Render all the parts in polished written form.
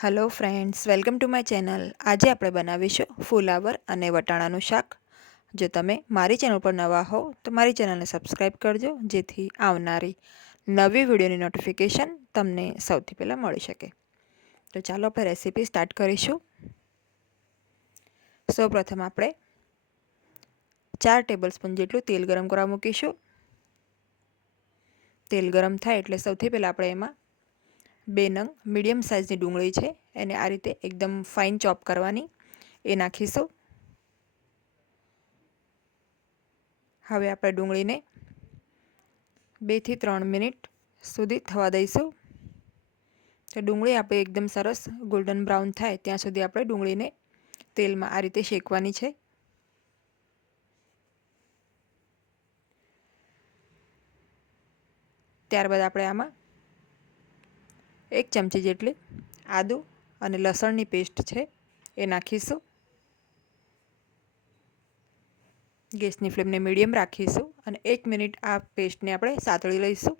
Hello friends, welcome to my channel. આજે આપણે બનાવીશું ફુલાવર અને વટાણાનું શાક. જો તમે મારી ચેનલ પર નવા હો તો મારી ચેનલને સબસ્ક્રાઈબ કરજો, જેથી આવનારી નવી વિડીયોની નોટિફિકેશન તમને સૌથી પહેલાં મળી શકે. તો ચાલો આપણે રેસીપી સ્ટાર્ટ કરીશું. સૌપ્રથમ આપણે 4 ટેબલસ્પૂન જેટલું તેલ ગરમ કરવા મૂકીશું. તેલ ગરમ થાય એટલે સૌથી પહેલાં આપણે એમાં 2 નંગ મીડિયમ સાઇઝની ડુંગળી છે, એને આ રીતે એકદમ ફાઇન ચોપ કરવાની, એ નાખીશું. હવે આપણે ડુંગળીને 2 થી 3 મિનિટ સુધી થવા દઈશું. તો ડુંગળી આપણે એકદમ સરસ ગોલ્ડન બ્રાઉન થાય ત્યાં સુધી આપણે ડુંગળીને તેલમાં આ રીતે શેકવાની છે. ત્યારબાદ આપણે આમાં 1 ચમચી જેટલી આદુ અને લસણની પેસ્ટ છે એ નાખીશું. ગેસની ફ્લેમને મીડિયમ રાખીશું અને 1 મિનિટ આ પેસ્ટને આપણે સાતળી લઈશું.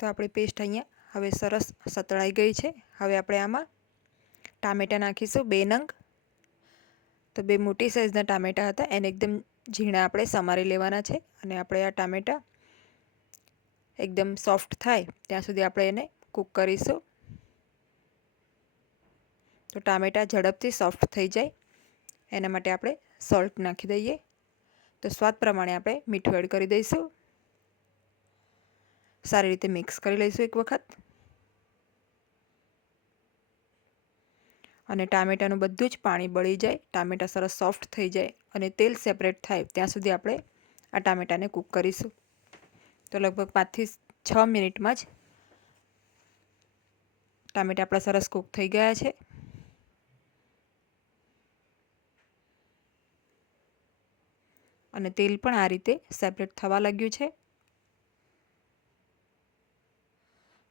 તો આપણી પેસ્ટ અહીંયા હવે સરસ સતળાઈ ગઈ છે. હવે આપણે આમાં ટામેટાં નાખીશું 2 નંગ. તો 2 મોટી સાઇઝના ટામેટાં હતા, એને એકદમ ઝીણા આપણે સમારી લેવાના છે અને આપણે આ ટામેટાં એકદમ સોફ્ટ થાય ત્યાં સુધી આપણે એને કૂક કરીશું. તો ટામેટાં ઝડપથી સોફ્ટ થઈ જાય એના માટે આપણે સોલ્ટ નાખી દઈએ. તો સ્વાદ પ્રમાણે આપણે મીઠું એડ કરી દઈશું. સારી રીતે મિક્સ કરી લઈશું એક વખત. અને ટામેટાનું બધું જ પાણી બળી જાય, ટામેટાં સરસ સોફ્ટ થઈ જાય અને તેલ સેપરેટ થાય ત્યાં સુધી આપણે આ ટામેટાને કૂક કરીશું. તો લગભગ 5 થી 6 મિનિટમાં જ ટામેટાં આપણા સરસ કૂક થઈ ગયા છે. અને તેલ પણ આ રીતે સેપરેટ થવા લાગ્યું છે.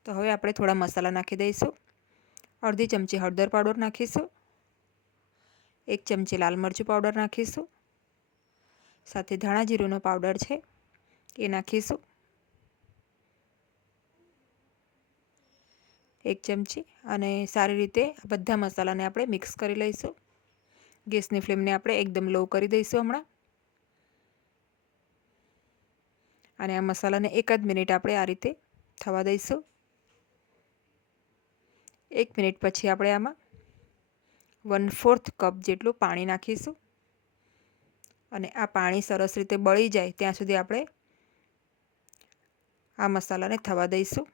તો હવે આપણે થોડા મસાલા નાખી દઈશું. અડધી ચમચી હળદર પાવડર નાખીશું. 1 ચમચી લાલ મરચું પાવડર નાખીશું. સાથે ધાણા જીરુંનો પાવડર છે એ નાખીશું. 1 ચમચી અને સારી રીતે બધા મસાલાને આપણે મિક્સ કરી લઈશું. ગેસની ફ્લેમને આપણે એકદમ લો કરી દઈશું હમણાં. અને આ મસાલાને 1 જ મિનિટ આપણે આ રીતે થવા દઈશું. 1 મિનિટ પછી આપણે આમાં 1/4 કપ જેટલું પાણી નાખીશું. અને આ પાણી સરસ રીતે બળી જાય ત્યાં સુધી આપણે આ મસાલાને થવા દઈશું.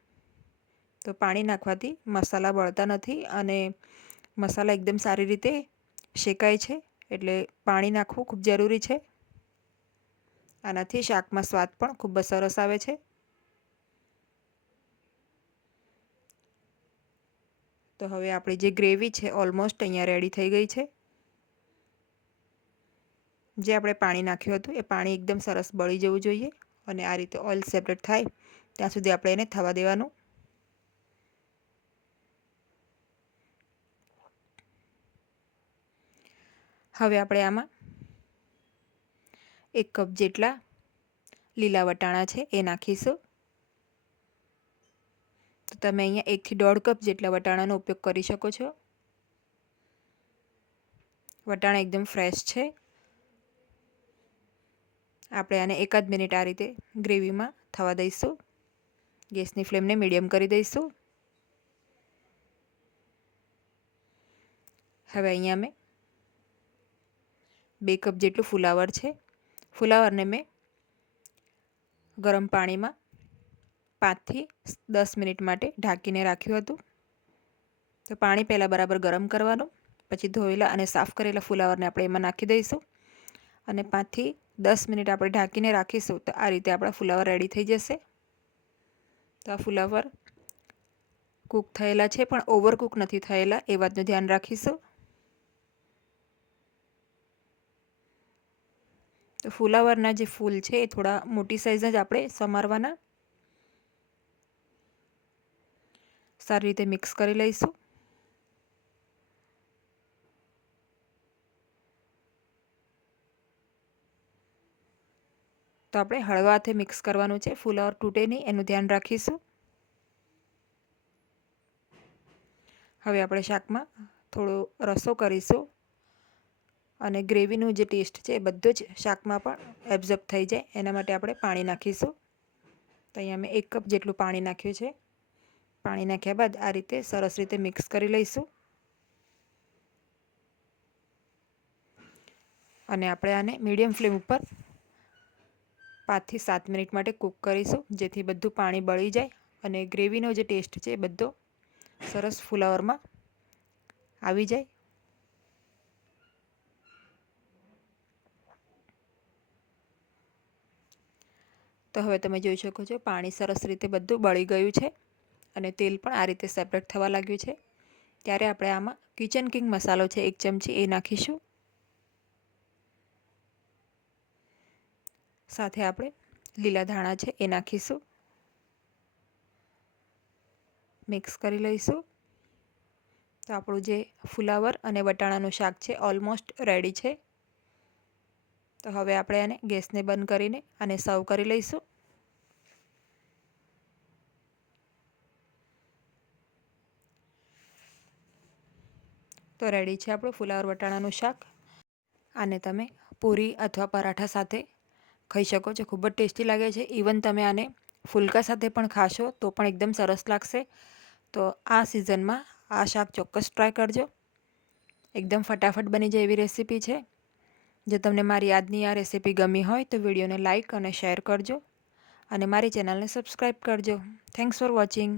તો પાણી નાખવાથી મસાલા બળતા નથી અને મસાલા એકદમ સારી રીતે શેકાય છે, એટલે પાણી નાખવું ખૂબ જરૂરી છે. આનાથી શાકમાં સ્વાદ પણ ખૂબ જ સરસ આવે છે. તો હવે આપણી જે ગ્રેવી છે ઓલમોસ્ટ અહીંયા રેડી થઈ ગઈ છે. જે આપણે પાણી નાખ્યું હતું એ પાણી એકદમ સરસ બળી જવું જોઈએ અને આ રીતે ઓઇલ સેપરેટ થાય ત્યાં સુધી આપણે એને થવા દેવાનું. હવે આપણે આમાં 1 કપ જેટલા લીલા વટાણા છે એ નાખીશું. તો તમે અહીંયા 1 થી 1.5 કપ જેટલા વટાણાનો ઉપયોગ કરી શકો છો. વટાણા એકદમ ફ્રેશ છે. આપણે આને 1 જ મિનિટ આ રીતે ગ્રેવીમાં થવા દઈશું. ગેસની ફ્લેમને મીડિયમ કરી દઈશું. હવે અહીંયા મેં 2 કપ જેટલું ફુલાવર છે. ફુલાવરને મેં ગરમ પાણીમાં 5 થી 10 મિનિટ માટે ઢાંકીને રાખ્યું હતું. તો પાણી પહેલાં બરાબર ગરમ કરવાનું, પછી ધોયેલા અને સાફ કરેલા ફુલાવરને આપણે એમાં નાખી દઈશું અને 5 થી 10 મિનિટ આપણે ઢાંકીને રાખીશું. તો આ રીતે આપણા ફુલાવર રેડી થઈ જશે. તો આ ફુલાવર કૂક થયેલા છે પણ ઓવરકૂક નથી થયેલા, એ વાતનું ધ્યાન રાખીશું. તો ફુલાવરના જે ફૂલ છે એ થોડા મોટી સાઇઝના જ આપણે સમારવાના. સારી રીતે મિક્સ કરી લઈશું. તો આપણે હળવા હાથે મિક્સ કરવાનું છે, ફુલાવર તૂટે નહીં એનું ધ્યાન રાખીશું. હવે આપણે શાકમાં થોડો રસો કરીશું અને ગ્રેવીનું જે ટેસ્ટ છે એ બધો જ શાકમાં પણ એબ્ઝોર્બ થઈ જાય એના માટે આપણે પાણી નાખીશું. તો અહીંયા મેં 1 કપ જેટલું પાણી નાખ્યું છે. પાણી નાખ્યા બાદ આ રીતે સરસ રીતે મિક્સ કરી લઈશું અને આપણે આને મીડિયમ ફ્લેમ ઉપર 5 થી 7 મિનિટ માટે કૂક કરીશું, જેથી બધું પાણી બળી જાય અને ગ્રેવીનો જે ટેસ્ટ છે એ બધો સરસ ફુલાવરમાં આવી જાય. તો હવે તમે જોઈ શકો છો પાણી સરસ રીતે બધું બળી ગયું છે અને તેલ પણ આ રીતે સેપરેટ થવા લાગ્યું છે. ત્યારે આપણે આમાં કિચન કિંગ મસાલો છે 1 ચમચી એ નાખીશું. સાથે આપણે લીલા ધાણા છે એ નાખીશું. મિક્સ કરી લઈશું. તો આપણું જે ફુલાવર અને વટાણાનું શાક છે ઓલમોસ્ટ રેડી છે. તો હવે આપણે આને ગેસને બંધ કરીને આને સર્વ કરી લઈશું. તો રેડી છે આપણું ફુલાવર વટાણાનું શાક. આને તમે પૂરી અથવા પરાઠા સાથે ખાઈ શકો છો. ખૂબ જ ટેસ્ટી લાગે છે. ઇવન તમે આને ફુલકા સાથે પણ ખાશો તો પણ એકદમ સરસ લાગશે. તો આ સિઝનમાં આ શાક ચોક્કસ ટ્રાય કરજો. એકદમ ફટાફટ બની જાય એવી રેસીપી છે. જો તમને મારી આજની આ રેસીપી ગમી હોય તો વિડીયોને લાઇક અને શેર કરજો અને મારી ચેનલને સબસ્ક્રાઈબ કરજો. Thanks for watching.